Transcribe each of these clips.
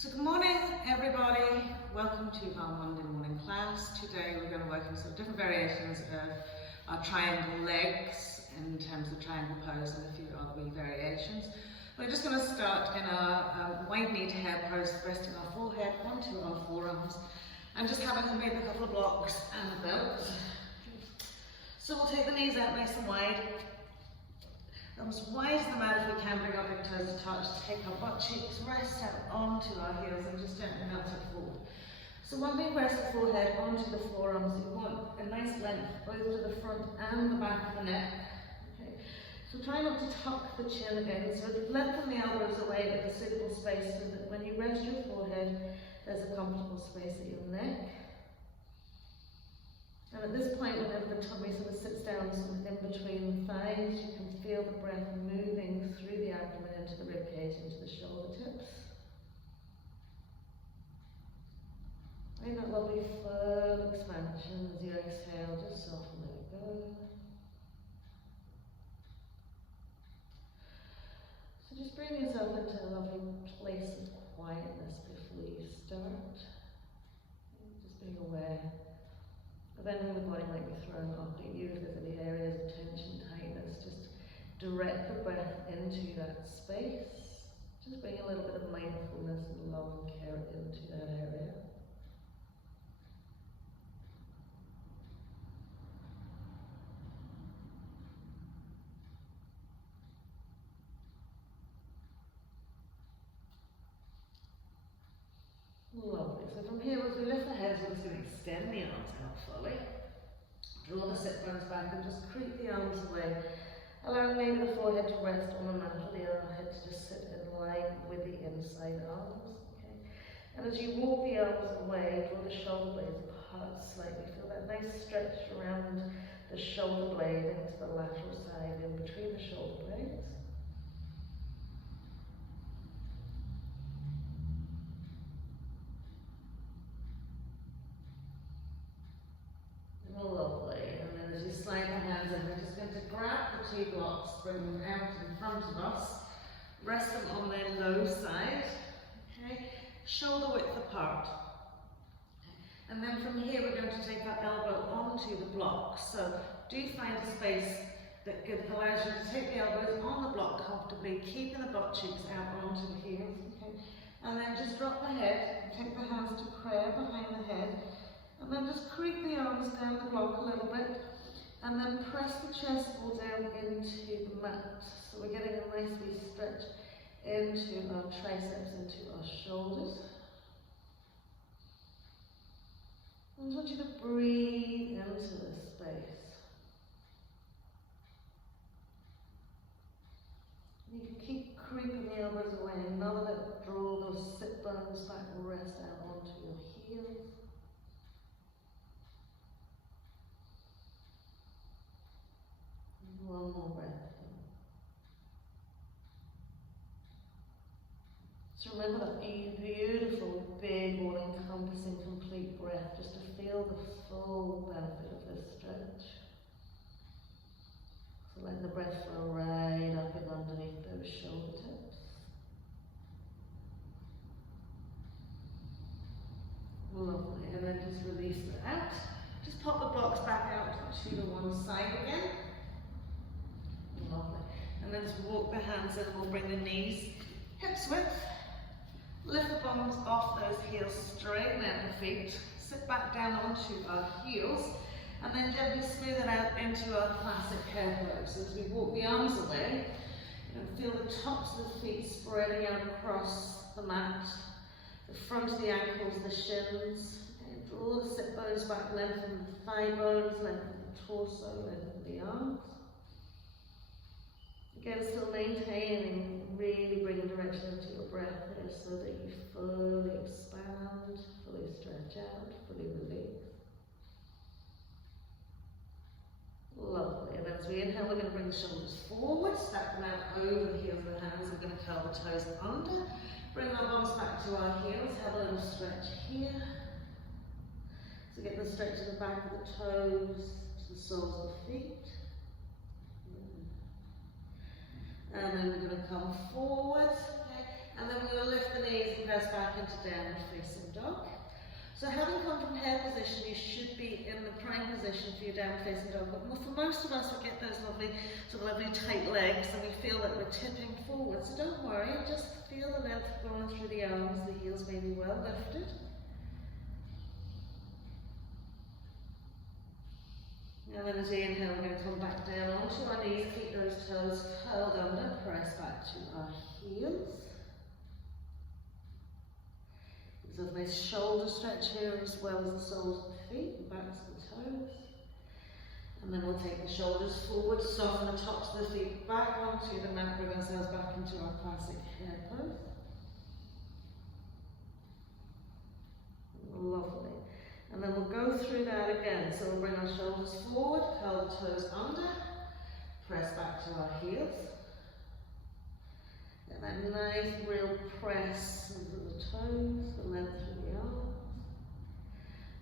So good morning everybody, welcome to our Monday morning class. Today we're going to work on some different variations of our triangle legs in terms of triangle pose and a few other wee variations. We're just going to start in our wide kneed head pose, resting our forehead onto our forearms and just having maybe a couple of blocks and a belt. So we'll take the knees out nice and wide. As wide as the mat if we can, bring our big toes to touch, take our butt cheeks, rest out onto our heels and just gently melt it forward. So one big rest the forehead onto the forearms. You want a nice length both to the front and the back of the neck. Okay. So try not to tuck the chin again. So lengthen the elbows away at a suitable space so that when you rest your forehead, there's a comfortable space at your neck. And at this point, whenever the tummy sort of sits down sort of in between the thighs, you can feel the breath moving through the abdomen into the ribcage, into the shoulder tips. And that lovely full expansion as you exhale, just soften, let it go. So just bring yourself into a lovely place of quietness before you start. Just being aware of anything the body might be throwing off at you. If there's any areas of tension, tightness, just direct the breath into that space. Just bring a little bit of mindfulness and love and care into that area. Lovely. So from here, as we lift the heads, we're just going to extend the arms out fully. Draw the sit bones back and just creep the arms away, allowing maybe the forehead to rest on the mat or the armhead to just sit in line with the inside arms. Okay. And as you walk the arms away, draw the shoulder blades apart slightly. Feel that nice stretch around the shoulder blade into the lateral side, in between the shoulder blades. Lovely. And then as you slide the hands in, we're just going to grab the two blocks, bring them out in front of us, rest them on their low side, okay, shoulder width apart. And then from here we're going to take our elbow onto the block. So do find a space that allows you to take the elbows on the block comfortably, keeping the butt cheeks out onto the heels. Okay. And then just drop the head, take the hands to prayer behind the head. And then just creep the arms down the block a little bit, and then press the chest ball down into the mat. So we're getting a nice wee stretch into our triceps, into our shoulders. I want you to breathe into this space. You can keep creeping the elbows away, and now let it draw those sit bones back and rest out onto your heels. One more breath. So remember that beautiful, big, all-encompassing, complete breath, just to feel the full benefit of this stretch. So let the breath flow right up and underneath those shoulder tips. Lovely, and then just release it out. Just pop the blocks back out to the one side again. Lovely. And then just walk the hands in, we'll bring the knees hips width. Lift the bums off those heels, straighten out the feet, sit back down onto our heels, and then gently smooth it out into our classic hair pose. So as we walk the arms away, you can feel the tops of the feet spreading out across the mat, the front of the ankles, the shins. Okay, draw the sit bones back, lengthen the thigh bones, lengthen the torso, lengthen the arms. Again, still maintaining, really bring direction into your breath here so that you fully expand, fully stretch out, fully release. Lovely. And then as we inhale, we're going to bring the shoulders forward, stack them out over the heels of the hands. We're going to curl the toes under. Bring our bums back to our heels. Have a little stretch here. So get the stretch to the back of the toes, to the soles of the feet. And then we're going to come forward, okay, And then we're going to lift the knees and press back into downward facing dog. So having come from head position, you should be in the prime position for your downward facing dog. But for most of us, we get those lovely, tight legs, and we feel that we're tipping forward. So don't worry, just feel the length going through the arms, the heels may be well lifted. And then as we inhale, we're going to come back down onto our knees, keep those toes curled under, press back to our heels. There's a nice shoulder stretch here as well as the soles of the feet, and backs of the toes. And then we'll take the shoulders forward, soften the tops of the feet back onto the mat, bring ourselves back into our classic hair pose. Lovely. And then we'll go through that again. So we'll bring our shoulders forward, curl the toes under, press back to our heels. And that nice real press into the toes, the length through the arms.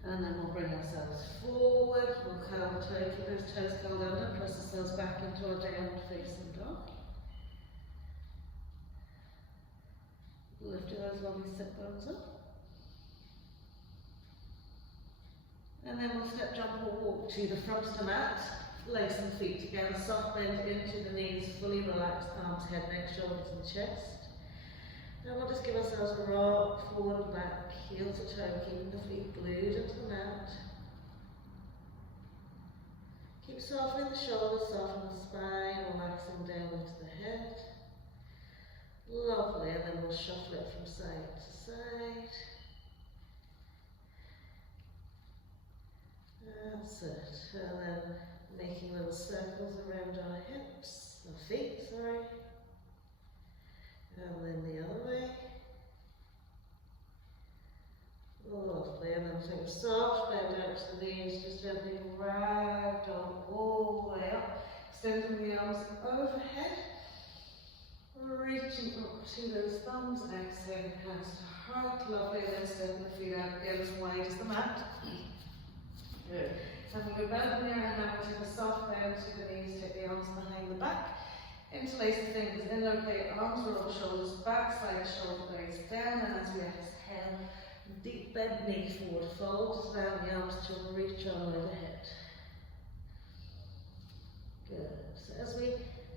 And then we'll bring ourselves forward, we'll curl the toes, keep those toes curled under, press ourselves back into our downward facing dog. Lifting those lovely sit bones up. And then we'll step, jump or walk to the front of the mat, legs and feet together, soft bend into the knees, fully relaxed, arms, head, neck, shoulders and chest. Then we'll just give ourselves a rock, forward and back, heel to toe, keeping the feet glued into the mat. Keep softening the shoulders, soften the spine, relaxing down into the head. Lovely, and then we'll shuffle it from side to side. That's it. And then making little circles around our hips, our feet, sorry. And then the other way. Lovely. And then take a soft bend out to the knees, just gently ragdoll all the way up. Extending the arms overhead. Reaching up to those thumbs, exhaling hands to heart. Lovely. And then stepping the feet out again as wide as the mat. Good. And we go back in there and now we'll take a soft bend to the knees, take the arms behind the back. Interlace the fingers in, okay, arms roll the shoulders back, slide the shoulder blades down, and as we exhale, deep bend knee forward, fold down the arms to reach on overhead. Good. So as we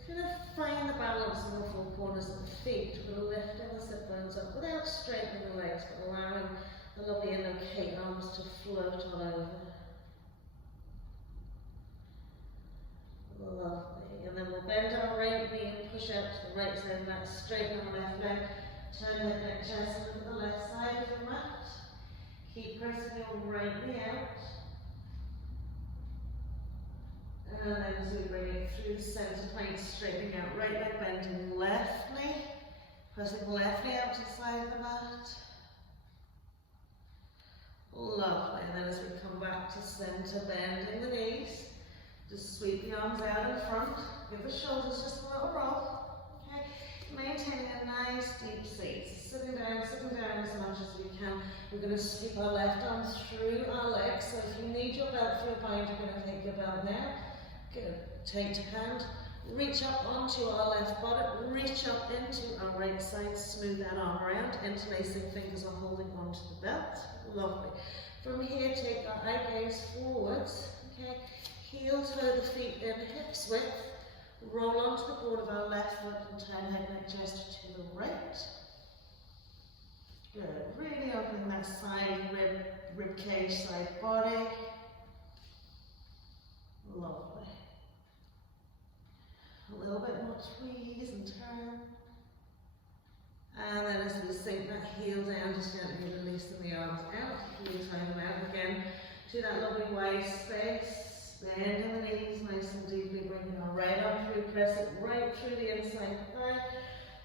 kind of find the balance in the four corners of the feet, we're going to lift the sit bones up without straightening the legs, but allowing the lovely okay arms to float on over. Lovely. And then we'll bend our right knee and push out to the right side mat, straighten our left leg, turn the neck, chest over the left side of the mat. Keep pressing your right knee out. And then as we bring it through the center plank, straightening out right leg, bending left knee, pressing left knee out to the side of the mat. Lovely. And then as we come back to center, bending the knees. Just sweep the arms out in front, give the shoulders just a little roll. Okay, maintaining a nice deep seat. Sitting down as much as we can. We're going to sweep our left arm through our legs. So if you need your belt for your bind, you're going to take your belt now. Good. Take your hand, reach up onto our left buttock, reach up into our right side, smooth that arm around, interlacing fingers are holding onto the belt. Lovely. From here, take our eye gaze forwards. Okay. Heel toe the feet in hips width, roll onto the board of our left foot and turn head, neck, chest to the right. Good. Really opening that side rib cage, side body. Lovely. A little bit more tweeze and turn. And then as we sink that heel down, just gently releasing the arms out, heel toe them out again to that lovely waist space. Bending the knees nice and deeply, bringing our right arm through, press it right through the inside thigh.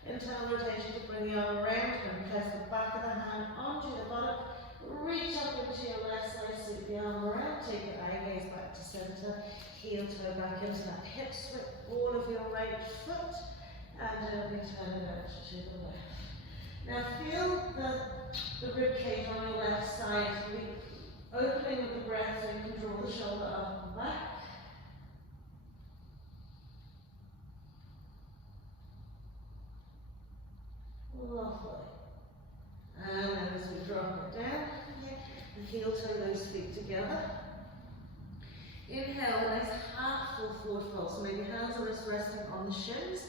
Internal rotation to bring the arm around and press the back of the hand onto the buttock. Reach up into your left side, sweep the arm around, take your eye gaze back to center, heel toe back into that hip swip, ball of your right foot, and gently turn it out to the left. Now feel the rib cage on your left side, opening with the breath so you can draw the shoulder up and back. Lovely. heel toe those feet together. Inhale, a nice half full forward fold. So maybe hands are just resting on the shins.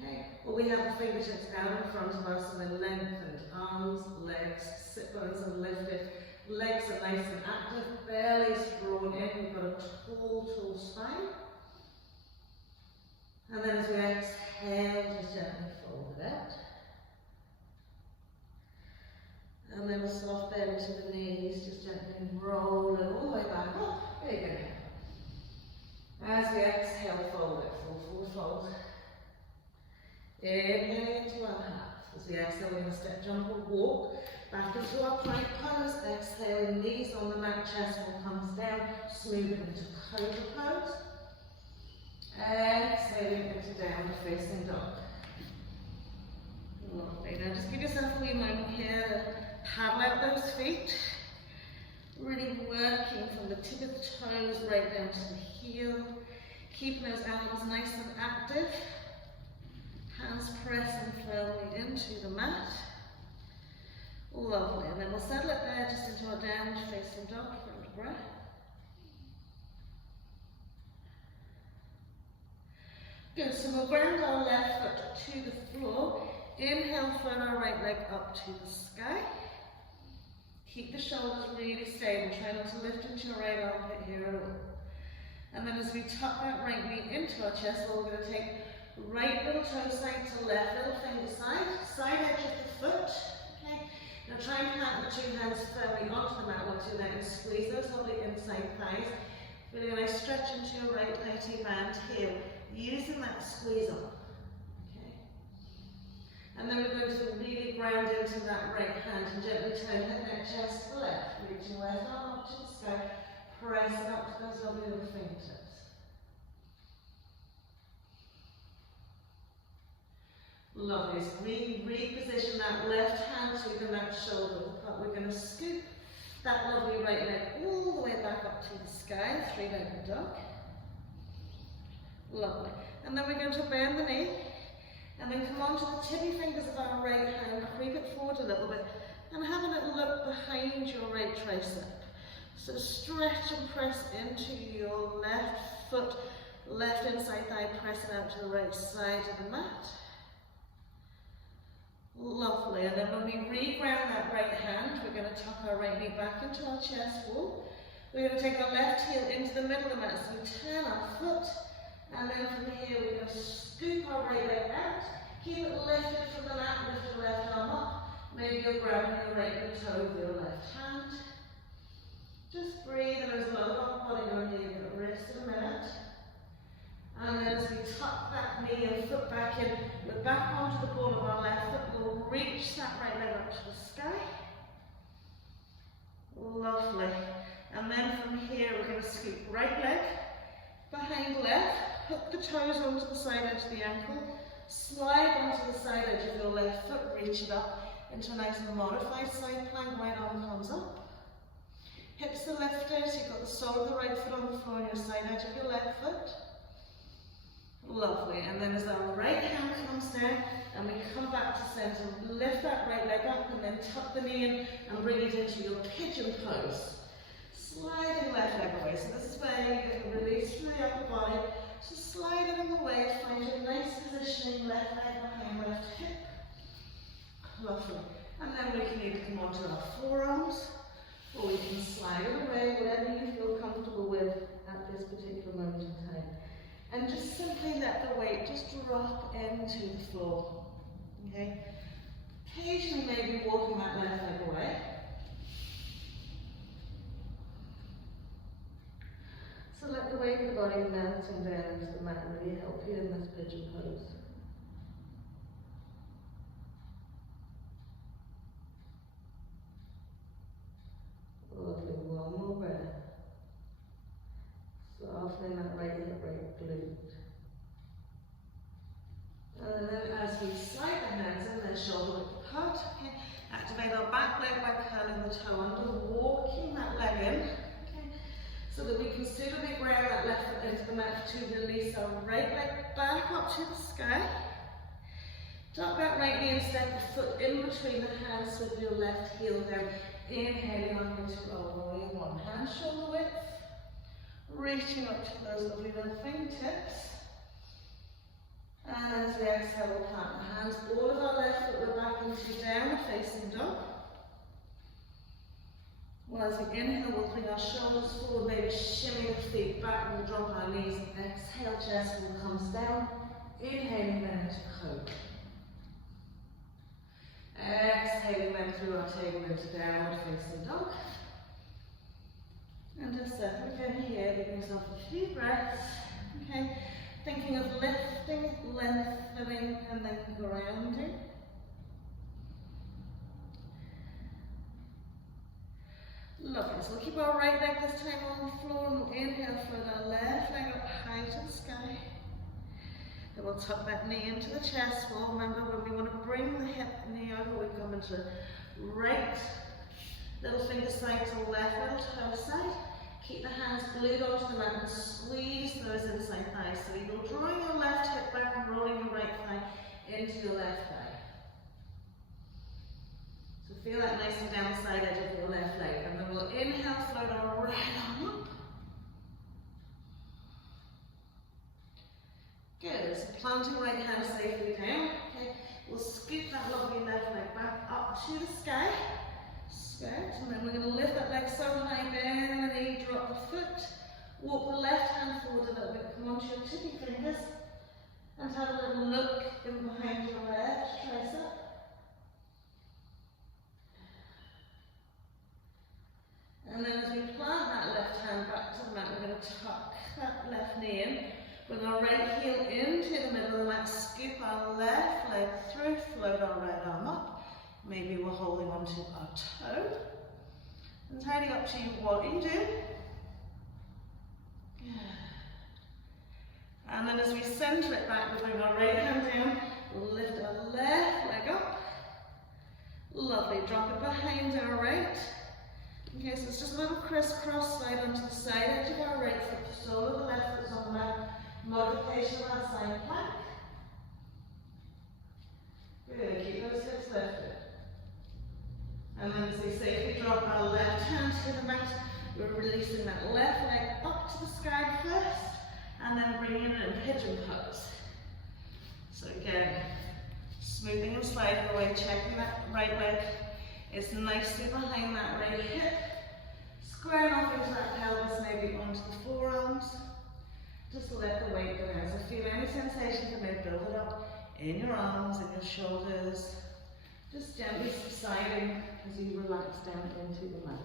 Okay, or we have the fingertips out in front of us, and then lengthened arms, legs, sit bones are lifted, legs are nice and active, belly's drawn in, we've got a tall spine. And then as we exhale, just gently fold it out. And then a soft bend to the knees, just gently roll it all the way back up. There you go. As we exhale, fold it, full forward fold. Inhale into our half. As we exhale, we're going to step, jump, or walk back into our plank pose. Exhaling, knees on the mat, chest will comes down, smooth into cobra pose. Exhaling into downward facing dog. Lovely. Now just give yourself a wee moment here to paddle out those feet. Really working from the tip of the toes right down to the heel. Keeping those ankles nice and active. Hands pressing firmly into the mat. Lovely. And then we'll settle it there just into our downward facing dog for a little breath. Good. So we'll ground our left foot to the floor. Inhale, float our right leg up to the sky. Keep the shoulders really stable. Try not to lift into your right armpit here at all. And then as we tuck that right knee into our chest, we're going to take right little toe side to left, little finger side edge of the foot. Okay. Now try and plant the two hands firmly onto the mat once you let and squeeze those lovely inside thighs. Really nice stretch into your right mighty band here, using that squeeze up. Okay. And then we're going to really ground into that right hand and gently turn head, neck, chest to the left, reaching left arm up to the sky, press it up to those lovely little fingertips. Lovely. So reposition that left hand to the left shoulder. We're going to scoop that lovely right leg all the way back up to the sky, three-legged dog. Lovely. And then we're going to bend the knee, and then come onto the tippy fingers of our right hand, creep it forward a little bit, and have a little look behind your right tricep. So stretch and press into your left foot, left inside thigh, pressing out to the right side of the mat. Lovely. And then when we re-ground that right hand, we're going to tuck our right knee back into our chest wall. We're going to take our left heel into the middle of the mat, so we turn our foot, and then from here we're going to scoop our right leg out. Keep it lifted from the mat, lift your left arm up. Maybe you're grabbing your right toe with your left hand. Just breathe, and there's a lot of body going here. You're going to rest in a minute. And then as we tuck that knee and foot back in, we're back onto the ball of our left foot. We'll reach that right leg up to the sky. Lovely. And then from here, we're going to scoop right leg behind left, hook the toes onto the side edge of the ankle, slide onto the side edge of your left foot, reach it up into a nice modified side plank. Right arm comes up. Hips are lifted, so you've got the sole of the right foot on the floor and your side edge of your left foot. Lovely. And then as our right hand comes down and we come back to center, lift that right leg up and then tuck the knee in and bring it into your pigeon pose. Sliding left leg away. So this is where you can release from the upper body. Just slide it in the way, find a nice positioning, left leg behind left hip. Lovely. And then we can either come onto our forearms or we can slide it away, whatever you feel comfortable with at this particular moment in time. And just simply let the weight just drop into the floor. Okay? Occasionally maybe walking that left leg away. So let the weight of the body melting down into the mat really help you in this pigeon pose. Lovely, one more breath. Softening that right hip, right glute. And then as we slide the hands in, then shoulder width apart. Okay. Activate our back leg by curling the toe under, walking that leg in. Okay. So that we can suitably ground that left foot into the mat to release our right leg back up to the sky. Tuck that right knee and step the foot in between the hands with your left heel down Inhaling up into our warrior one. Hand shoulder width. Reaching up to those lovely little fingertips. And as we exhale, we'll plant the hands, ball of our left foot, we're back into downward facing dog. Well, as we inhale, we'll bring our shoulders forward, maybe shimmy the feet back, and we'll drop our knees. Exhale, chest will comes down. Inhaling then into cobra. Exhaling then through our table into downward facing dog. And just settle again here, give yourself a few breaths. Okay, thinking of lifting, lengthening, and then grounding. Lovely, so we'll keep our right leg this time on the floor, and we'll inhale, float our left leg up high to the sky. Then we'll tuck that knee into the chest wall. Remember, when we want to bring the hip knee over, we come into right little finger side to left little toe side. Keep the hands glued onto the mat and squeeze those inside thighs. So you're drawing your left hip back and rolling your right thigh into your left thigh. So feel that nice and down the side edge of your left leg. And then we'll inhale, float our right arm up. Good, so planting right hand safely down. Okay, we'll scoop that lovely left leg back up to the sky. And then we're going to lift that leg so high, bend the knee, drop the foot, walk the left hand forward a little bit, come onto your tippy fingers, and have a little look in behind your left tricep. And then as we plant that left hand back to the mat, we're going to tuck that left knee in, bring our right heel into the middle of the mat, scoop our left leg through, float our right arm up. Maybe we're holding onto our toe. It's entirely up to you what you do. And then as we center it back, we'll bring our right hand down, lift our left leg up. Lovely, drop it behind our right. Okay, so it's just a little crisscross slide onto the side edge of our right foot, the sole of the left foot is on the mat, modification of our side plank. Good, keep those hips lifted. And then as we safely drop our left hand to the mat, we're releasing that left leg up to the sky first, and then bringing it in pigeon pose. So again, smoothing and sliding away, checking that right leg is nicely behind that right hip, squaring off into that pelvis, maybe onto the forearms. Just let the weight go down. So feel any sensation to maybe build it up in your arms, in your shoulders. Just gently subsiding as you relax down into the mat.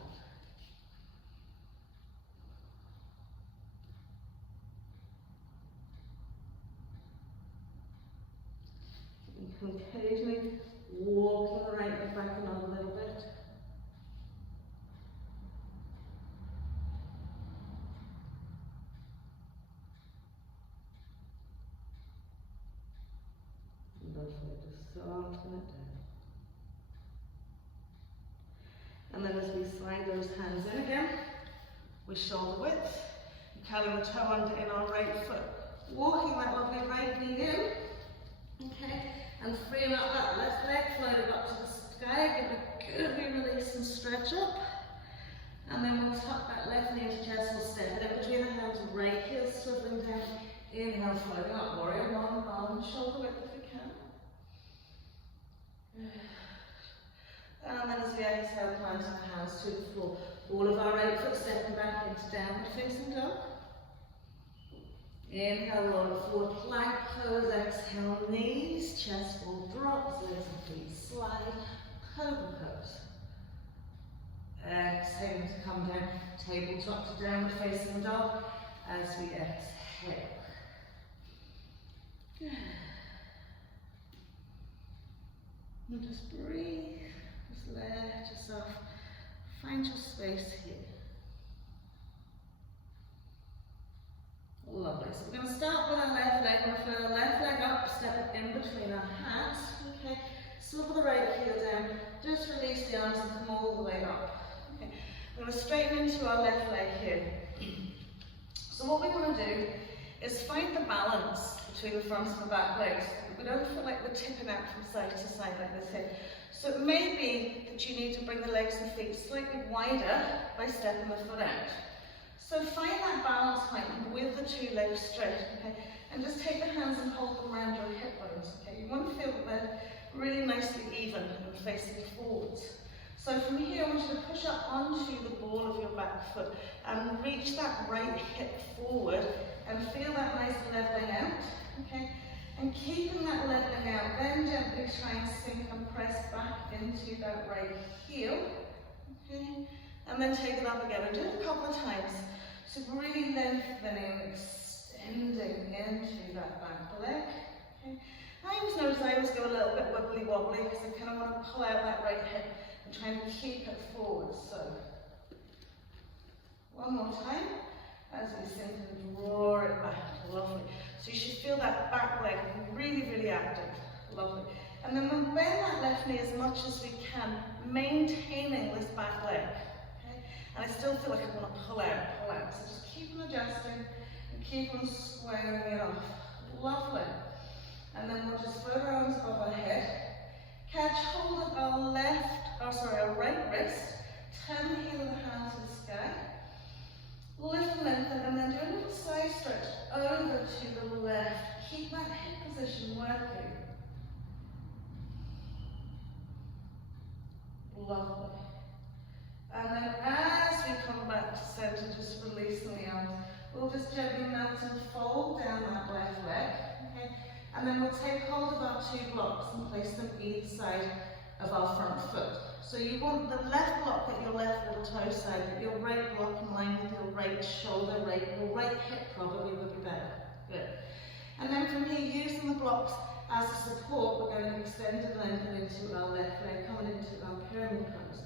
You can occasionally walk the right leg back another little bit. And don't forget to soften it down. And then as we slide those hands in again, with shoulder width, curling the toe under in our right foot, walking that lovely right knee in, okay, and freeing up that left leg, float it up to the sky, give it a good release and stretch up, and then we'll tuck that left knee into chest, we'll step it in between the hands, right heel swiveling down, inhale, floating up, warrior one, arm and shoulder width if you can. And then as we exhale, plant our hands to the floor. All of our right foot stepping back into downward facing dog. Inhale, roll it forward, plank pose, exhale, knees, chest will drop, legs and feet slide, cobra pose. Exhale to come down, tabletop to downward facing dog as we exhale. Good. And just breathe. Let yourself find your space here. Lovely. So we're going to start with our left leg. We're going to feel our left leg up, step it in between our hands. Okay. Swivel the right heel down. Just release the arms and come all the way up. Okay. We're going to straighten into our left leg here. So what we want to do is find the balance between the front and the back legs. We don't feel like we're tipping out from side to side like this here. So it may be that you need to bring the legs and feet slightly wider by stepping the foot out. So find that balance point with the two legs straight, okay? And just take the hands and hold them around your hip bones, okay? You want to feel that they're really nicely even and facing forwards. So from here, I want you to push up onto the ball of your back foot and reach that right hip forward and feel that nice leveling out, okay? And keeping that leveling out, then gently try and sink and press back into that right heel, okay? And then take it up again, and do it a couple of times. So really lengthening, extending into that back leg, okay? I always notice I always go a little bit wibbly wobbly because I kind of want to pull out that right hip and try and keep it forward. So, one more time as we sink and draw it back. Lovely. So you should feel that back leg really, really active. Lovely. And then we'll bend that left knee as much as we can, maintaining this back leg. Okay? And I still feel like I want to pull out, pull out. So just keep on adjusting and keep on squaring it off. Lovely. And then we'll just float our arms above our head. Catch hold of our our right wrist. Turn the heel of the hand to the sky. Lift and lengthen, and then do a little side stretch over to the left. Keep that hip position working. Lovely. And then as we come back to center, just releasing the arms, we'll just gently melt and fold down that left leg. Okay? And then we'll take hold of our two blocks and place them either side of our front foot. So you want the left block at your left little toe side, but your right block in line with your right shoulder, your right hip probably would be better. Good. And then from here, using the blocks as a support, we're going to extend and lengthen into our left leg, coming into our pyramid pose.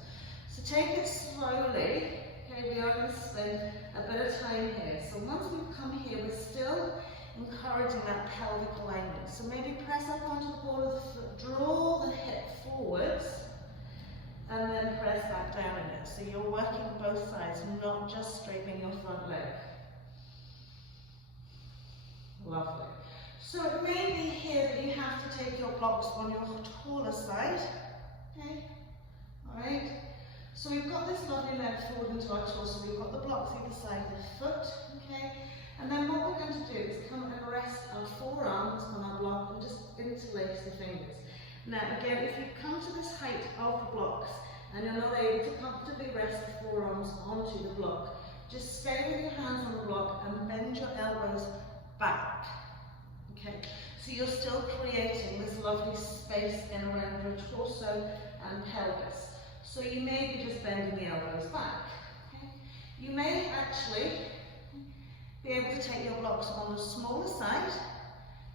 So take it slowly. Okay, we are going to spend a bit of time here. So once we've come here, we're still encouraging that pelvic alignment. So maybe press up onto the ball of the foot, draw the hip forwards, and then press back down again. So you're working both sides, not just straightening your front leg. Lovely. So it may be here that you have to take your blocks on your taller side. Okay? Alright? So we've got this lovely leg forward into our torso. We've got the blocks either side of the foot. Okay? And then what we're going to do is come and rest our forearms on our block and just interlace the fingers. Now again, if you come to this height of the blocks and you're not able to comfortably rest the forearms onto the block, just stay with your hands on the block and bend your elbows back. Okay, so you're still creating this lovely space in around your torso and pelvis. So you may be just bending the elbows back. Okay? You may actually be able to take your blocks on the smaller side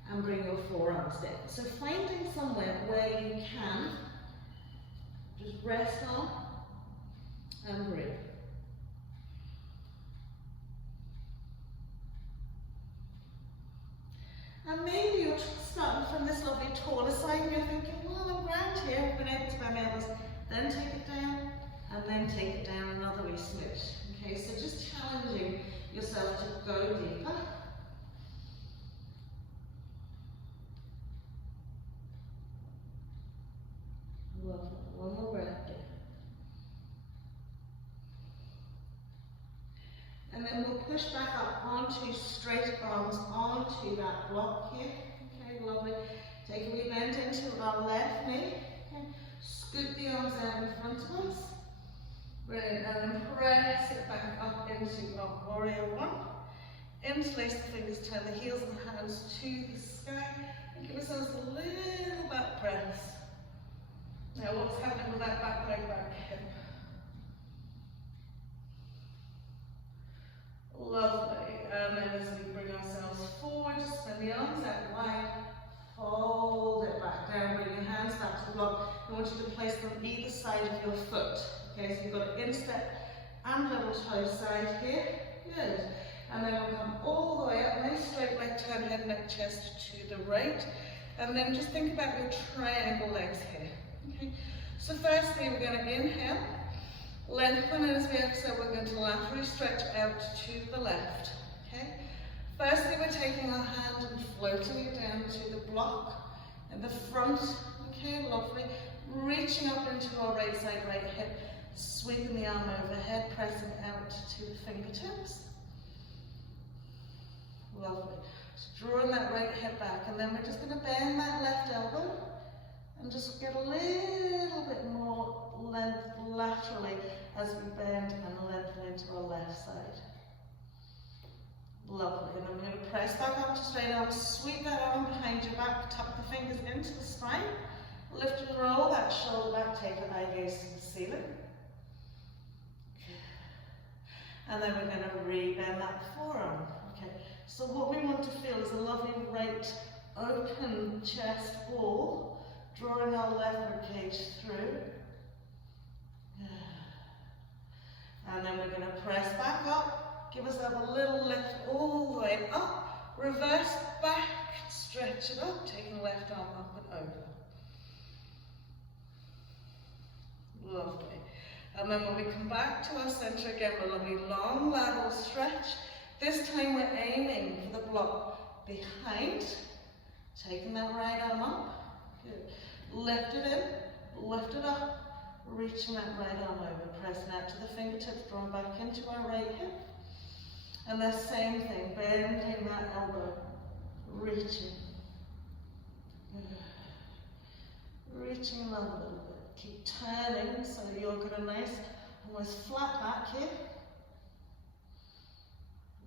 and bring your forearms down. So finding somewhere where you can just rest on and breathe. And maybe you're starting from this lovely taller side and you're thinking, well, I'm grand here, I've been able to bend my elbows. Then take it down, and then take it down another wee smidge. Okay, so just challenging yourself to go deeper. Lovely. One more breath. And then we'll push back up onto straight arms onto that block here. Okay, lovely. Take a wee bend into our left knee. Okay. Scoop the arms out in front of us. Brilliant. And then press it back up into our warrior one. Interlace the fingers, turn the heels and the hands to the sky. And give ourselves a little back press. Now what's happening with that back leg, back hip? Lovely. And then as we bring ourselves forward, just spin the arms out wide. Hold it back down, bring your hands back to the block. I want you to place them either side of your foot. Okay, so you've got an instep and little toe side here. Good. And then we'll come all the way up, nice straight leg turn, head, neck, chest to the right. And then just think about your triangle legs here. Okay. So firstly, we're going to inhale, lengthen, and as we exhale, we're going to laterally stretch out to the left. Okay. Firstly, we're taking our hand and floating it down to the block in the front. Okay, lovely. reaching up into our right side, right hip, sweeping the arm overhead, pressing out to the fingertips. Lovely. So drawing that right hip back, and then we're just going to bend that left elbow and just get a little bit more length laterally as we bend and lengthen into our left side. Lovely. And then we're going to press back up to straight arm, sweep that arm behind your back, tuck the fingers into the spine, lift and roll that shoulder back, take the eye gaze to the ceiling. And then we're going to re-bend that forearm. Okay. So what we want to feel is a lovely right open chest wall, drawing our left ribcage through. And then we're going to press back up, give ourselves a little lift all the way up, reverse back, stretch it up, taking left arm up and over. Lovely. And then when we come back to our center again, a lovely long lateral stretch. This time we're aiming for the block behind, taking that right arm up. Good. Lift it in, lift it up. Reaching that right arm over, pressing out to the fingertips, drawing back into our right hip. And the same thing, bending that elbow, reaching. Reaching another little bit. Keep turning so you've got a nice, almost flat back here.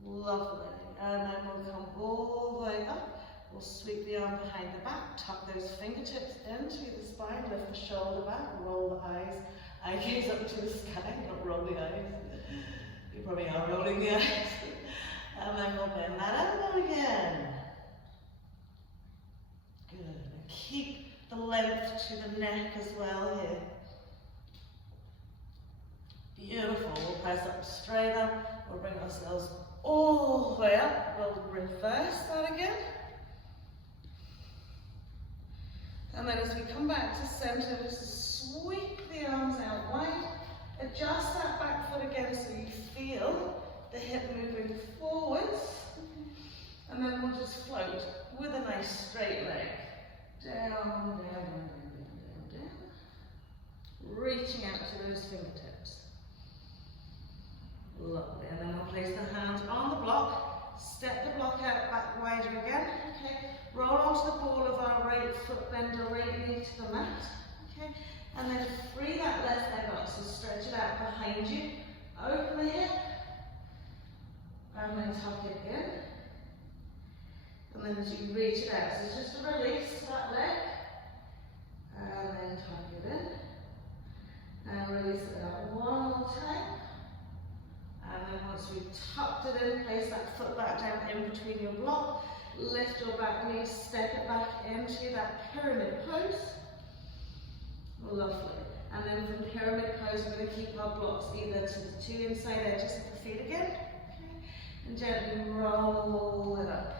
Lovely. And then we'll come all the way up. We'll sweep the arm behind the back, tuck those fingertips into the spine, lift the shoulder back, roll the eyes, eye gaze up to the sky, not roll the eyes. You probably are rolling the eyes. And then we'll bend that elbow again. Good. And keep the length to the neck as well here. Beautiful. We'll press up straight up. We'll bring ourselves all the way up. We'll reverse that again. And then as we come back to center, just sweep the arms out wide. Adjust that back foot again so you feel the hip moving forwards. And then we'll just float with a nice straight leg. Down, down, down, down, down, down. Reaching out to those fingertips. Lovely. And then we'll place the hands on the block. Step the block out back wider again. Okay. Roll onto the ball of our right foot, bend your right knee to the mat. Okay. And then free that left leg up. So stretch it out behind you. Open the hip. And then tuck it in. And then as you reach it out, so it's just a release that leg. And then tuck it in. And release it out one more time. And then once we've tucked it in, place that foot back down in between your block. Lift your back knee, step it back into that pyramid pose. Lovely. And then from pyramid pose, we're going to keep our blocks either to the two inside edges of the feet again. Okay. And gently roll it up.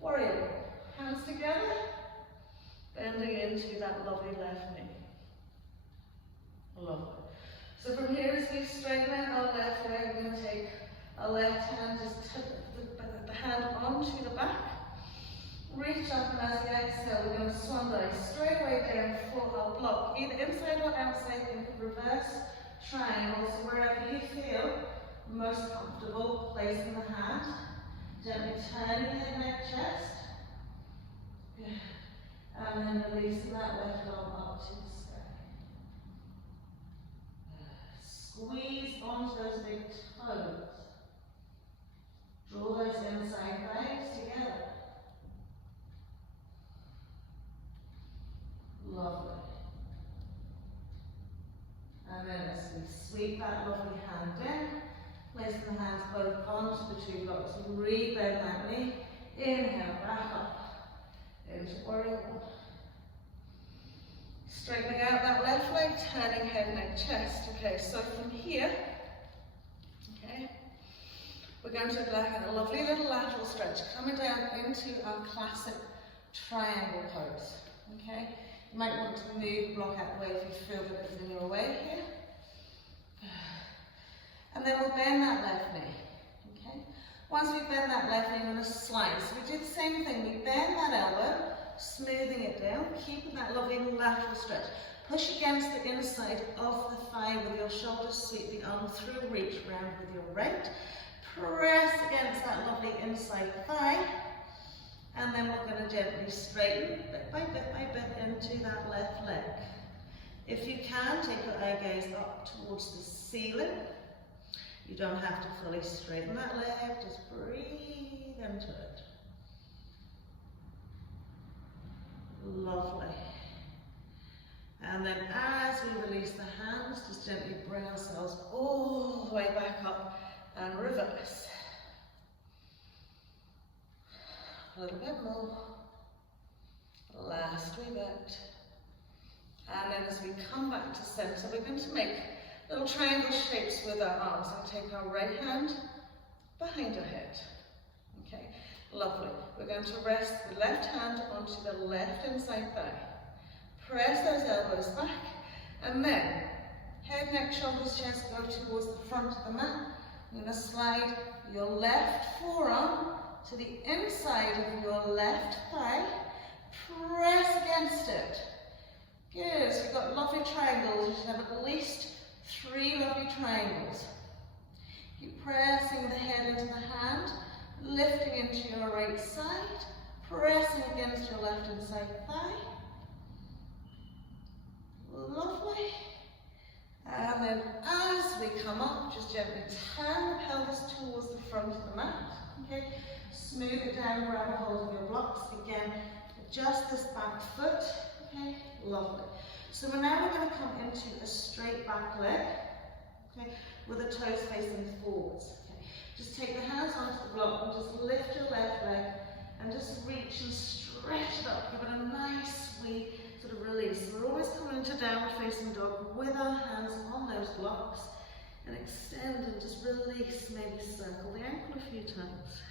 Warrior. Hands together. Bending into that lovely left knee. Lovely. So from here, as we straighten out our left leg, we're going to take our left hand, just tip the hand onto the back. Reach up, and as we exhale, we're going to swan dive straight away down for our block, either inside or outside in reverse triangle. So wherever you feel most comfortable, placing the hand, gently turning head, neck, chest. Good. And then releasing that left arm up to the sky. Squeeze onto those big toes. Draw those inside legs together. Lovely. And then as we sweep that lovely hand in, place the hands both onto the two blocks. Re-bend that knee. Inhale, back up into warrior one. Straightening out that left leg, turning head, neck, chest. Okay, so from here, okay, we're going to have a lovely little lateral stretch, coming down into our classic triangle pose. Okay, you might want to move, block out the way if you feel that it's in your way here. And then we'll bend that left knee. Okay, once we bend that left knee, we're going to slide. So we do the same thing. We bend that elbow, smoothing it down, keeping that lovely lateral stretch. Push against the inside of the thigh with your shoulders, sweep the arm through, reach round with your right. Press against that lovely inside thigh. And then we're going to gently straighten bit by bit into that left leg. If you can, take your eye gaze up towards the ceiling. You don't have to fully straighten that leg, just breathe into it. Lovely. And then as we release the hands, just gently bring ourselves all the way back up and reverse. A little bit more. Last wee bit. And then as we come back to center, we're going to make little triangle shapes with our arms and take our right hand behind our head. Okay, lovely. We're going to rest the left hand onto the left inside thigh. Press those elbows back, and then head, neck, shoulders, chest go towards the front of the mat. You're going to slide your left forearm to the inside of your left thigh. Press against it. Good, so we've got lovely triangles. You should have at least 3 lovely triangles. Keep pressing the head into the hand, lifting into your right side, pressing against your left inside thigh. Lovely. And then as we come up, just gently turn the pelvis towards the front of the mat. Okay, smooth it down, grab a hold of your blocks. Again, adjust this back foot. Okay, lovely. So now we're going to come into a straight back leg. Okay, with the toes facing forwards. Okay, just take the hands onto the block and just lift your left leg and just reach and stretch it up. Give it a nice wee sort of release. We're always coming into downward facing dog with our hands on those blocks and extend and just release, maybe circle the ankle a few times.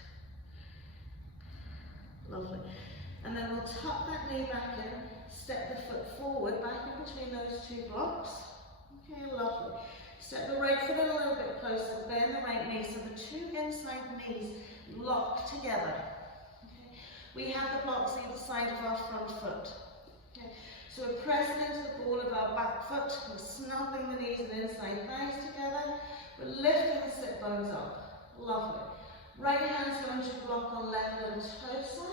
Lovely. And then we'll tuck that knee back in, step the foot forward, back in between those 2 blocks. Okay, lovely. Step the right foot in a little bit closer, bend the right knee so the 2 inside knees lock together. Okay. We have the blocks either side of our front foot. Okay. So we're pressing into the ball of our back foot, we're snuggling the knees and inside thighs together, we're lifting the sit bones up. Lovely. Right hand's going to block on left little toe side,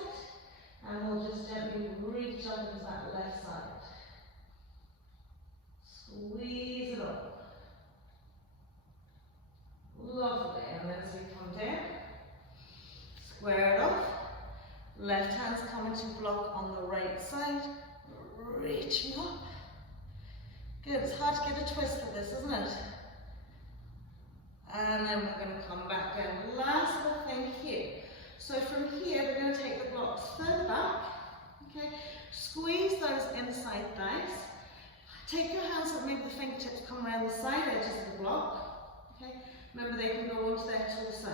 and we'll just gently reach up into that left side. Squeeze it up. Lovely, and then as we come down, square it off. Left hand's coming to block on the right side, reaching up. Good, it's hard to get a twist with this, isn't it? And then we're going to come back down. Last little thing here. So from here, we're going to take the blocks further back. Okay, squeeze those inside thighs. Take your hands up, maybe the fingertips come around the side edges of the block. Okay, remember they can go onto their torso.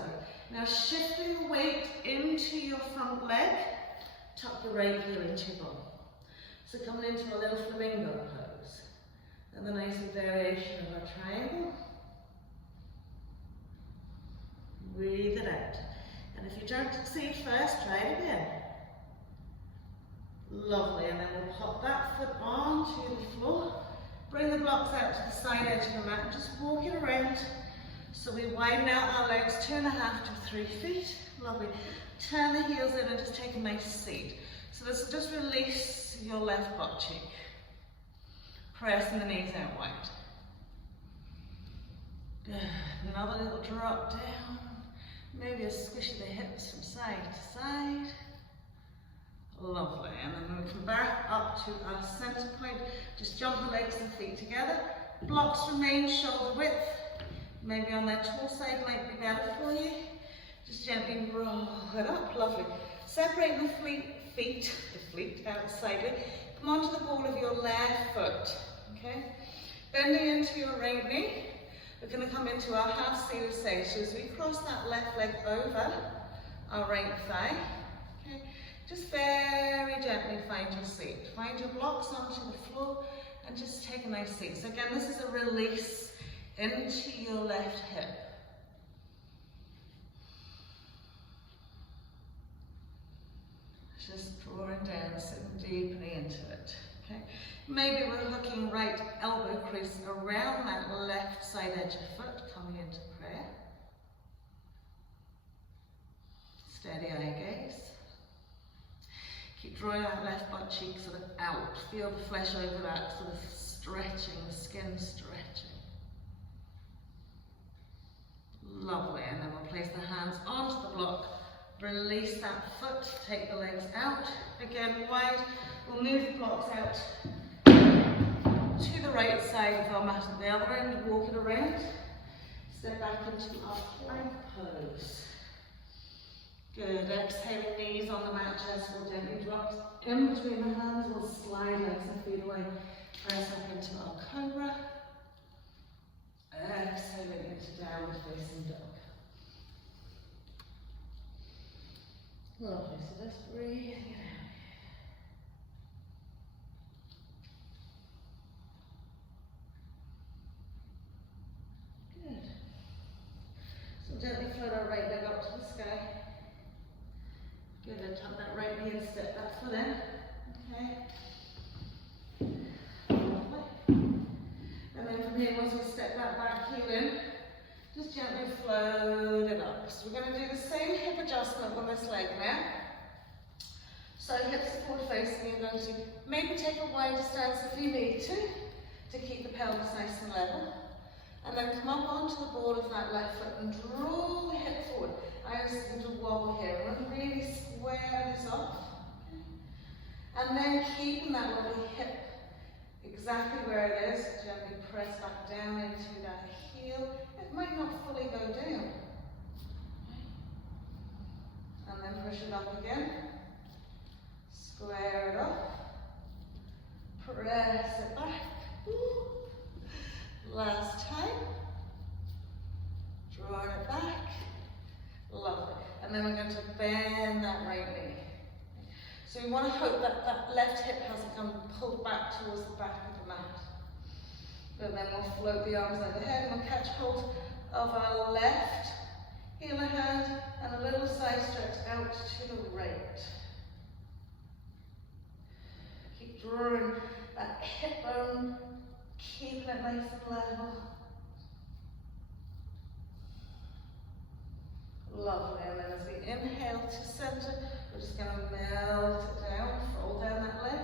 Now shifting the weight into your front leg, tuck the right heel into your bum. So coming into a little flamingo pose. And the nice variation of our triangle. Breathe it out. And if you don't succeed first, try it again. Lovely, and then we'll pop that foot onto the floor. Bring the blocks out to the side edge of the mat and just walk it around. So we widen out our legs 2.5 to 3 feet. Lovely. Turn the heels in and just take a nice seat. So this will just release your left butt cheek. Pressing the knees out wide. Good. Another little drop down. Maybe a squish of the hips from side to side. Lovely. And then we come back up to our center point. Just jump the legs and feet together. Blocks remain shoulder width. Maybe on their tall side might be better for you. Just gently roll it up. Lovely. Separate the feet out slightly. Come onto the ball of your left foot. Okay. Bending into your right knee. We're going to come into our half seated sage. So as we cross that left leg over our right thigh. Okay. Just very gently find your seat. Find your blocks onto the floor and just take a nice seat. So again, this is a release into your left hip. Just drawing down, sitting deepening into it. Okay. Maybe we're hooking right elbow crease around that left side edge of foot, coming into prayer. Steady eye gaze. Keep drawing that left butt cheek sort of out. Feel the flesh over that, sort of stretching, the skin stretching. Lovely, and then we'll place the hands onto the block, release that foot, take the legs out, again wide. We'll move the blocks out to the right side of our mat at the other end, walk it around, step back into our plank pose. Good, exhaling knees on the mat, chest will gently drop in between the hands, we'll slide legs and feet away, press up into our cobra. Exhaling into downward facing dog. Lovely, so just breathing it out. Good. So gently float our right leg up to the sky. Good, and tuck that right knee and step that foot in. Okay. And then from here, once we step that back heel in, just gently float it up. So we're going to do the same hip adjustment on this leg now. So hips forward facing, you're going to maybe take a wider stance if you need to keep the pelvis nice and level. And then come up onto the ball of that left foot and draw the hip forward. I always seem to wobble here. We're going to really square this off. Okay. And then keeping that lovely hip exactly where it is, gently press back down into that heel. It might not fully go down. And then push it up again. Square it off. Press it back. Last time. Drawing it back. Lovely. And then we're going to bend that right knee. So we want to hope that that left hip hasn't come pulled back towards the back of the mat. But then we'll float the arms overhead and we'll catch hold of our left healer hand and a little side stretch out to the right. Keep drawing that hip bone, keeping it nice and level. Lovely, and then as we inhale to center, we're just going to melt it down, fold down that leg,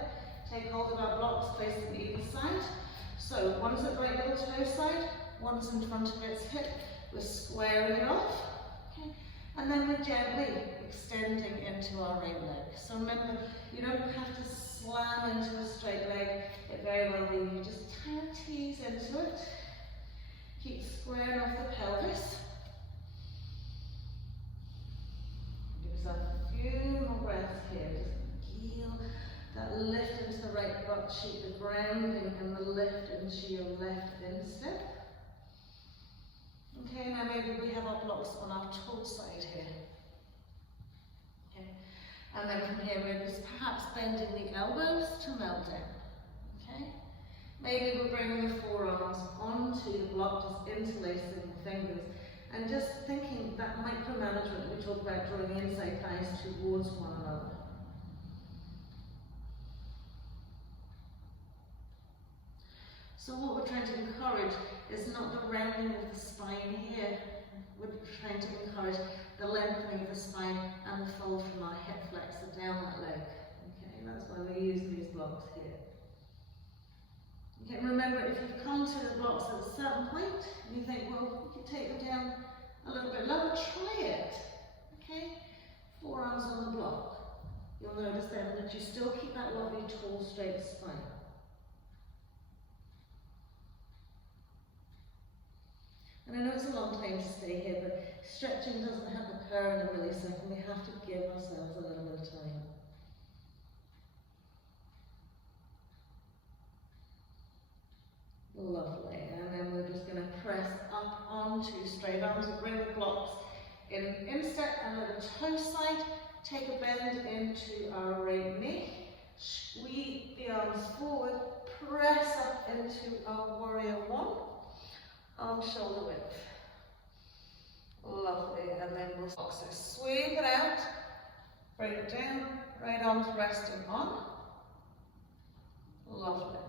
take hold of our blocks, place them either side. So one's at right little toe side, one's in front of its hip, we're squaring it off, okay? And then we're gently extending into our right leg. So remember, you don't have to slam into a straight leg, it very well be you just kind of tease into it, keep squaring off the pelvis. A few more breaths here. Just feel that lift into the right butt cheek, the grounding and the lift into your left instep. Okay, now maybe we have our blocks on our toe side here. Okay, and then from here we're just perhaps bending the elbows to melt down. Okay, maybe we're bringing the forearms onto the block, just interlacing the fingers. And just thinking that micromanagement we talk about, drawing the inside thighs towards one another. So what we're trying to encourage is not the rounding of the spine here. We're trying to encourage the lengthening of the spine and the fold from our hip flexor down that leg. Okay, that's why we use these blocks here. Okay, remember, if you've come to the blocks at a certain point, and you think, well, you can take them down a little bit lower, try it. Okay? Forearms on the block. You'll notice then that you still keep that lovely, tall, straight spine. And I know it's a long time to stay here, but stretching doesn't have to occur in a millisecond. We have to give ourselves a little bit of time. Lovely, and then we're just going to press up onto straight arms and bring the blocks in instep and little toe side. Take a bend into our right knee, squeeze the arms forward, press up into our warrior one, arm shoulder width. Lovely, and then we'll also sweep it out, bring it down, right arms resting on, Lovely.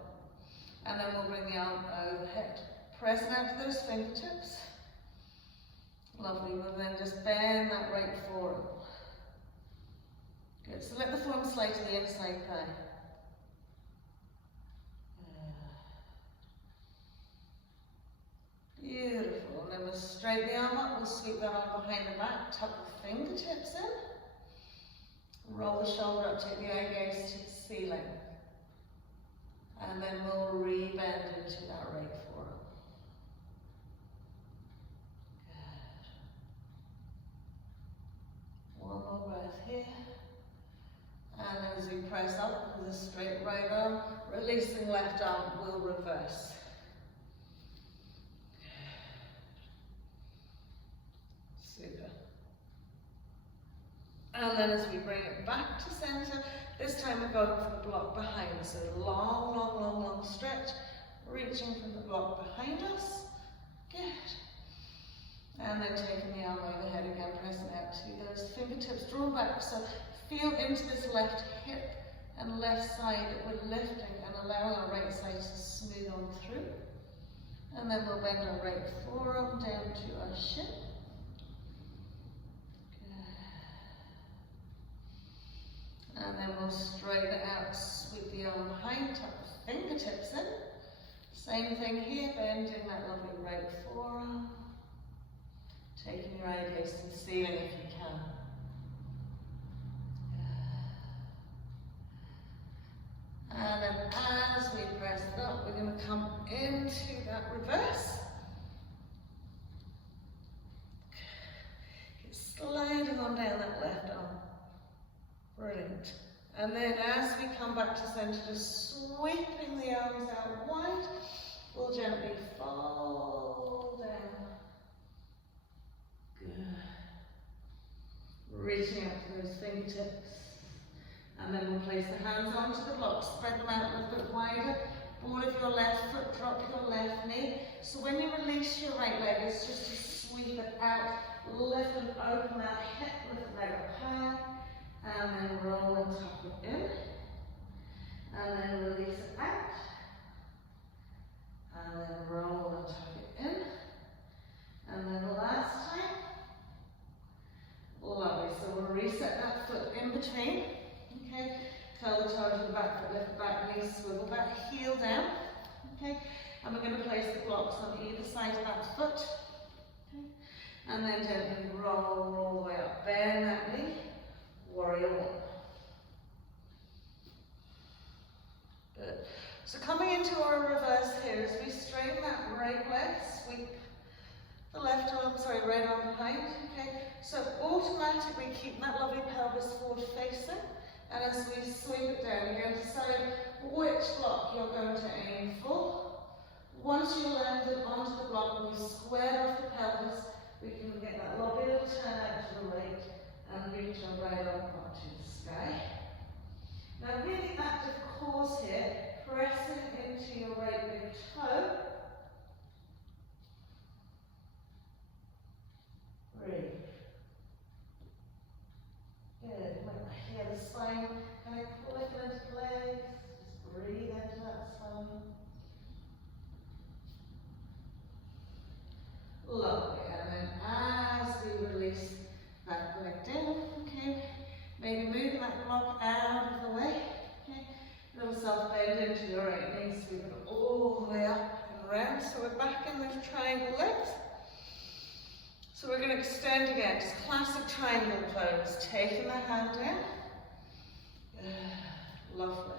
And then we'll bring the arm overhead. Pressing out to those fingertips. Lovely. We'll then just bend that right forearm. Good. So let the forearm slide to the inside thigh. Beautiful. And then we'll straighten the arm up. We'll sweep that arm behind the back. Tuck the fingertips in. Roll the shoulder up. Take the eye gaze to the ceiling. And then we'll re-bend into that right forearm. Good. One more breath here. And as we press up with a straight right arm, releasing left arm, we'll reverse. Super. And then as we bring it back to center, this time we're going for the block behind us. So long, long, long, long stretch, reaching from the block behind us. Good. And then taking the arm overhead again, pressing out to those fingertips drawn back. So feel into this left hip and left side that we're lifting and allowing our right side to smooth on through. And then we'll bend our right forearm down to our shin. And then we'll straighten it out, sweep the arm behind, tuck the fingertips in. Same thing here, bending that lovely right forearm. Taking your eye gaze to the ceiling if you can. And then as we press it up, we're going to come into that reverse. Keep sliding on down that left arm. Brilliant. And then as we come back to center, just sweeping the arms out wide, we'll gently fall down. Good. Reaching out to those fingertips. And then we'll place the hands onto the block, spread them out a little bit wider. Ball of your left foot, drop your left knee. So when you release your right leg, it's just to sweep it out, lift and open that hip, lift the leg up high. And then roll and tuck it in. And then release it out. And then roll and tuck it in. And then the last time. Lovely. So we'll reset that foot in between. Okay. Curl the toe to the back foot, lift the back knee, swivel back, heel down. Okay. And we're going to place the blocks on either side of that foot. Okay. And then gently roll the way up. Bend that knee. Warrior one. Good. So coming into our reverse here, as we straighten that right leg, sweep the left arm, right arm behind. Okay. So automatically keep that lovely pelvis forward facing, and as we sweep it down, you're going to decide which block you're going to aim for. Once you're landed onto the block and we squared off the pelvis, we can get that lovely little turn out to the right. And reach our right arm up to the sky. Now really active cores here, pressing into your right big toe. Breathe. Good. Hear the spine kind of clicking into place. Just breathe into that spine. Lovely. And then as we release back leg down, okay. Maybe move that block out of the way, okay. Little soft bend into your right knee, sweep it all the way up and around. So we're back in those triangle legs. So we're going to extend again, just classic triangle pose, taking the hand down. Lovely.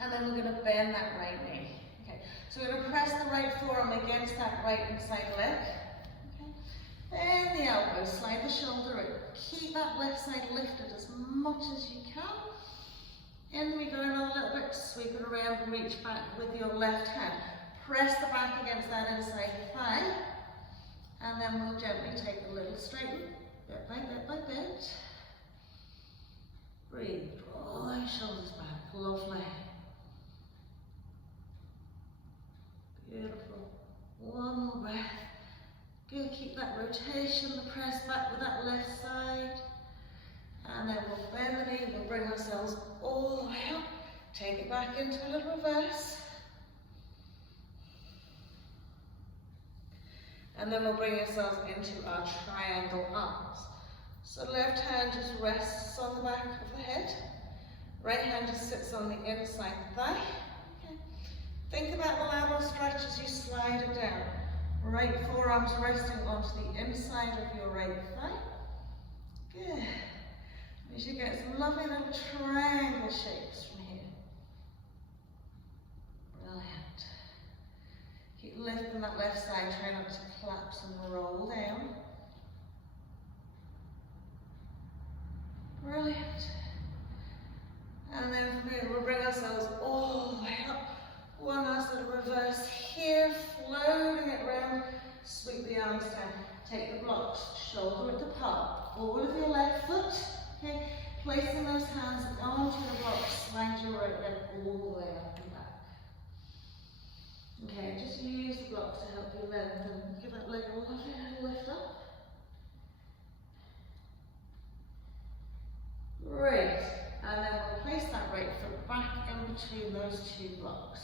And then we're going to bend that right knee. Okay. So we're going to press the right forearm against that right inside leg. Bend the elbow, slide the shoulder in. Keep that left side lifted as much as you can. In we go another little bit, sweep it around and reach back with your left hand. Press the back against that inside thigh. And then we'll gently take a little straighten, bit by bit. Breathe, draw those shoulders back, lovely. Beautiful. One more breath. Good, keep that rotation, the press back with that left side. And then we'll bend the knee, we'll bring ourselves all the way up. Take it back into a little reverse. And then we'll bring ourselves into our triangle arms. So left hand just rests on the back of the head. Right hand just sits on the inside thigh. Okay. Think about the lateral stretch as you slide it down. Right forearms resting onto the inside of your right thigh. Good. You should get some lovely little triangle shapes from here. Brilliant. Keep lifting that left side, try not to collapse and roll down. Brilliant. And then from here, we'll bring ourselves all the way up. One last little reverse here, floating it round. Sweep the arms down. Take the blocks, shoulder width apart. Forward of your left foot. Okay. Placing those hands onto the blocks, slide your right leg all the way up and back. Okay, just use the blocks to help you lengthen. Give that leg a lovely little lift up. Great. And then we'll place that right foot back in between those two blocks.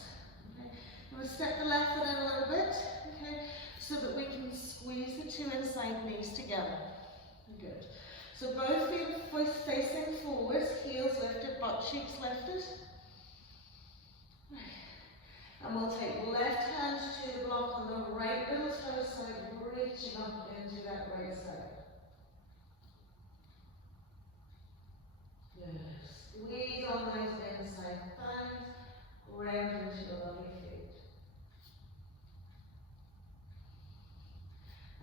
Okay. We'll step the left foot in a little bit, okay, so that we can squeeze the two inside knees together. Good. So both feet facing forwards, heels lifted, butt cheeks lifted. And we'll take left hand to the block on the right little toe side, reaching up into that right side. Good. Squeeze on those inside thighs, round into your lovely feet.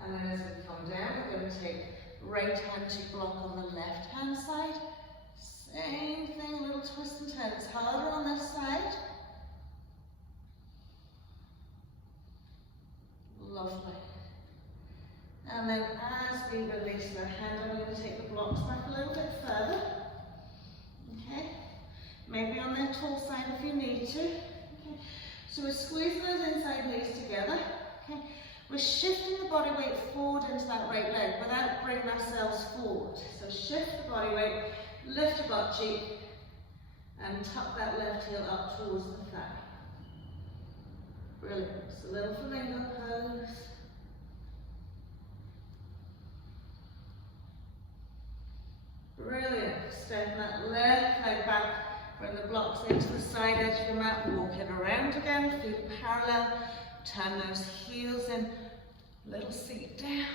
And then as we come down, we're going to take right hand to block on the left hand side. Same thing, a little twist and turn. It's harder on this side. Lovely. And then as we release the hand, I'm going to take the blocks back a little bit further. Okay. Maybe on their tall side if you need to. Okay. So we're squeezing those inside knees together. Okay. We're shifting the body weight forward into that right leg without bringing ourselves forward. So shift the body weight, lift the butt cheek, and tuck that left heel up towards the thigh. Brilliant. It's a little flamingo pose. Brilliant. Step that left leg back, bring the blocks into the side edge of the mat, walk it around again, feet parallel, turn those heels in, little seat down.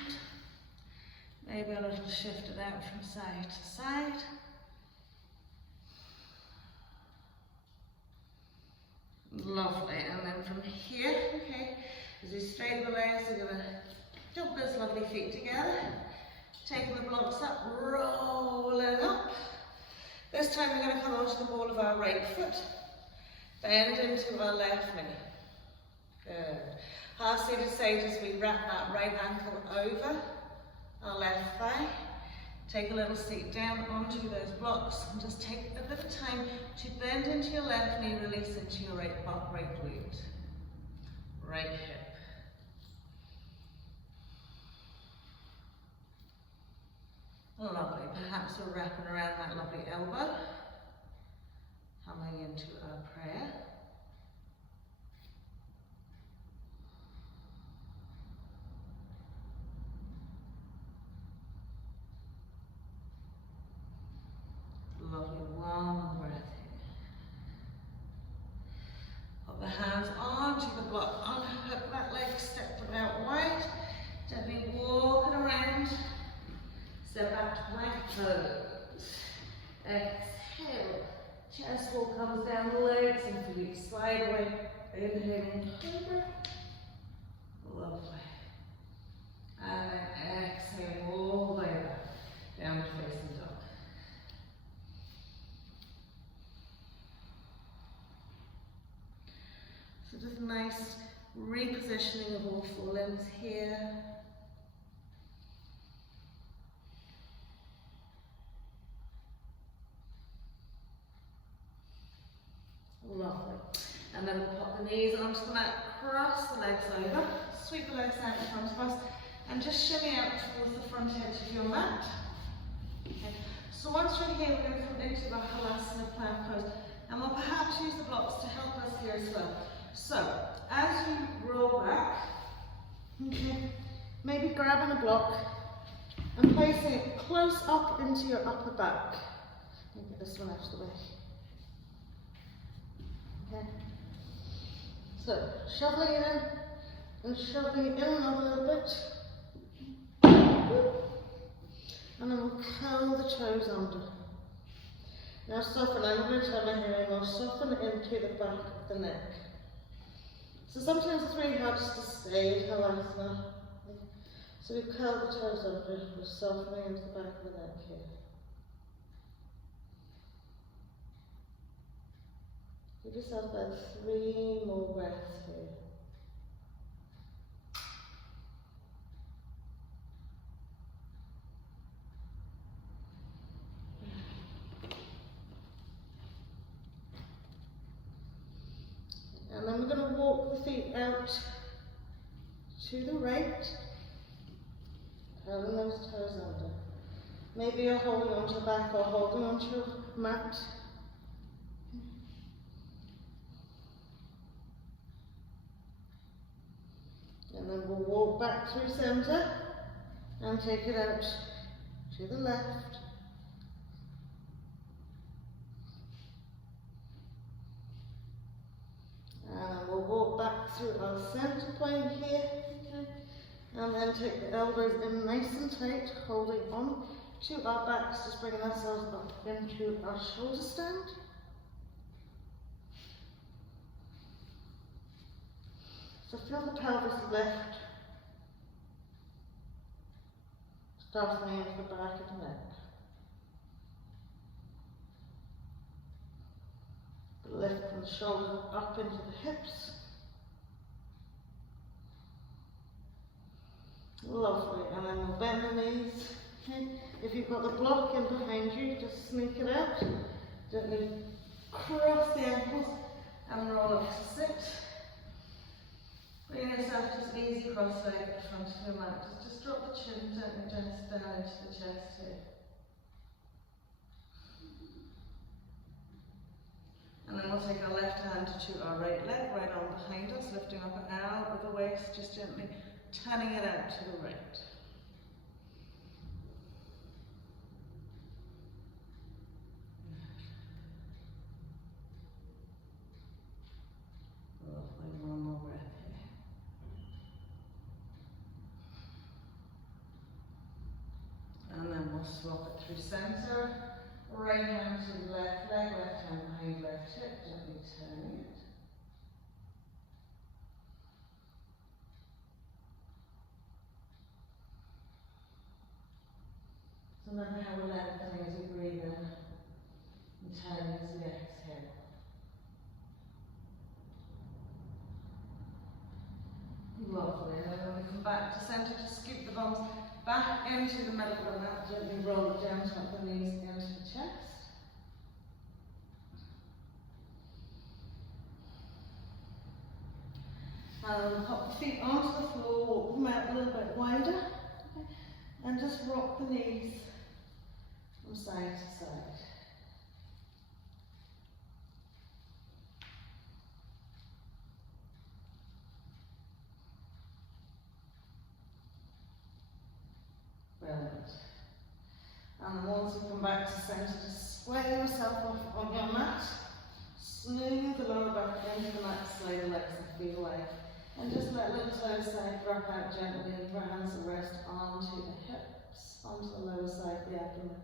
Maybe a little shift it out from side to side. Lovely, and then from here, okay, as you straighten the legs, you're going to jump those lovely feet together, taking the blocks up, rolling up. This time we're going to come onto the ball of our right foot, bend into our left knee. Good. Half-seated sage as we wrap that right ankle over our left thigh. Take a little seat down onto those blocks and just take a bit of time to bend into your left knee, release into your right butt, right glute, right hip. Lovely. Perhaps we're wrapping around that lovely elbow, coming into our prayer. Lovely, one more breath here. Put the hands onto the block, unhook that leg, step it out wide, gently walking around, step back to plank pose. Exhale, chest wall comes down the legs and feet slide away, inhaling, cobra. Lovely. And then exhale all the way back, downward facing dog. So just a nice repositioning of all four limbs here. Lovely. And then we'll pop the knees onto the mat, cross the legs over, sweep the legs out in front of us, and just shimmy out towards the front edge of your mat. Okay. So once we're here, we're going to come into the Halasana plank pose. And we'll perhaps use the blocks to help us here as well. So, as you roll back, okay, maybe grabbing a block and placing it close up into your upper back. Let me get this one out of the way. Okay. So, shoveling it in and shoveling it in a little bit. And then we'll curl the toes under. Now soften, I'm going to turn my hair and we'll soften into the back of the neck. So sometimes it's really hard just to stay in Halasana. So we curl the toes under, we're softening into the back of the neck here. Give yourself about 3 more breaths here. And then we're going to walk the feet out to the right, curling those toes under. Maybe you're holding onto the back or holding onto your mat. And then we'll walk back through centre and take it out to the left. And we'll walk back through our centre point here, okay? And then take the elbows in nice and tight, holding on to our backs, just bringing ourselves up into our shoulder stand. So feel the pelvis lift, softening into the back of the neck. Lift from the shoulders up into the hips. Lovely, and then we'll bend the knees. Okay. If you've got the block in behind you, just sneak it out. Gently cross the ankles and roll up to sit. Bring yourself just easy cross-leg at the front of your mat. Just drop the chin gently just down into the chest here. And then we'll take our left hand to our right leg, right arm behind us, lifting up and out of the waist, just gently turning it out to the right. Lovely, one more breath here. And then we'll swap it through centre. Right hand to the left leg, left hand behind left hip, gently turning it. So remember how we're lengthening as we breathe in and turning as we exhale. Lovely, and then when we come back to centre, just scoop the bums back into the middle of the mat, gently roll it down, tuck the knees into the chest. And pop the feet onto the floor, walk them out a little bit wider, okay? And just rock the knees from side to side. Brilliant. And then once you come back to centre, just square yourself off on your mat. Smooth the lower back into the mat, slide the legs and feet away. And just let the toe side drop out gently and your hands and rest onto the hips, onto the lower side of the abdomen.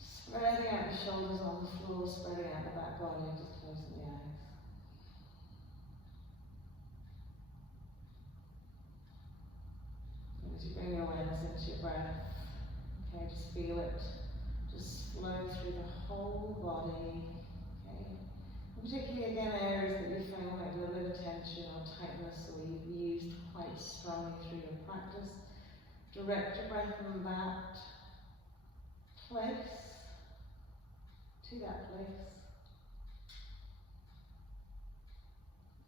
Spreading out the shoulders on the floor, spreading out the back body, and just closing the eyes. As you bring your awareness into your breath, okay, just feel it just flow through the whole body, okay. And particularly again areas that you feel like a little bit of tension or tightness or you've used quite strongly through your practice. Direct your breath from that place to that place.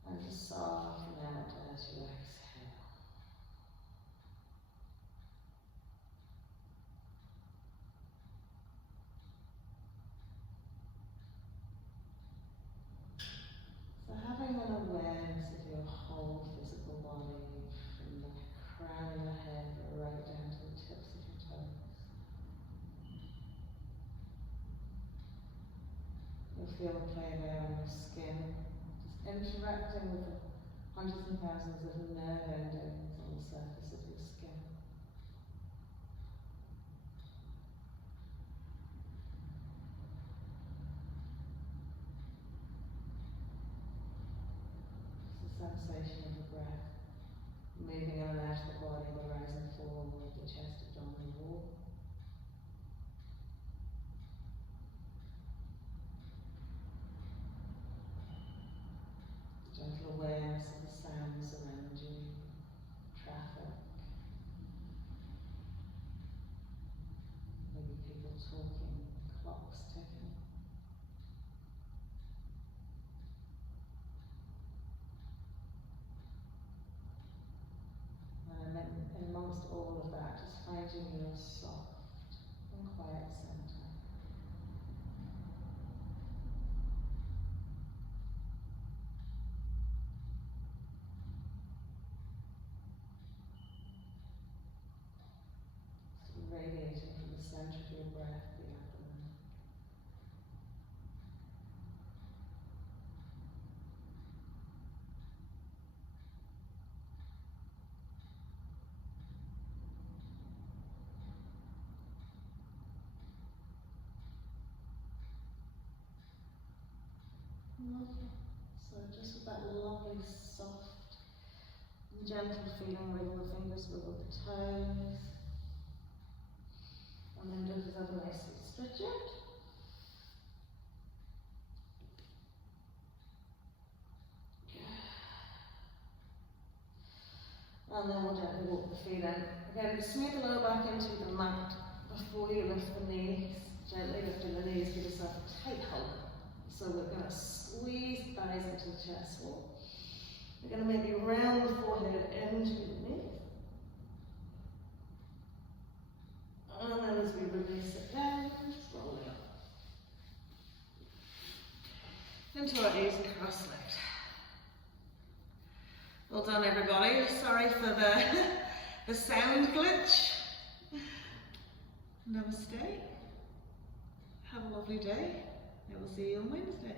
And just soften out as you exhale. feel the play there on your skin, just interacting with the hundreds and thousands of nerve endings on the surface of your skin. It's the sensation of the breath moving in and out of the body, the rise and fall of the chest abdominal wall. Gentle awareness of the sounds around you, traffic, maybe people talking, clocks ticking. And then amongst all of that, just finding your soft and quiet center. Radiating from the center of your breath, the abdomen. Lovely. So just with that lovely, soft, and gentle feeling, wiggle the fingers, wiggle the toes. And then do this other nicely, stretch out. And then we'll gently walk the feet in. Again, smooth the lower back into the mat before you lift the knees. Gently lifting the knees, give yourself a tight hold. So we're going to squeeze the thighs into the chest wall. We're going to maybe round the forehead into the knee. And then as we release it down, just roll it up. Into our easy cross-legged. Well done everybody. Sorry for the sound glitch. Namaste. Have a lovely day. I will see you on Wednesday.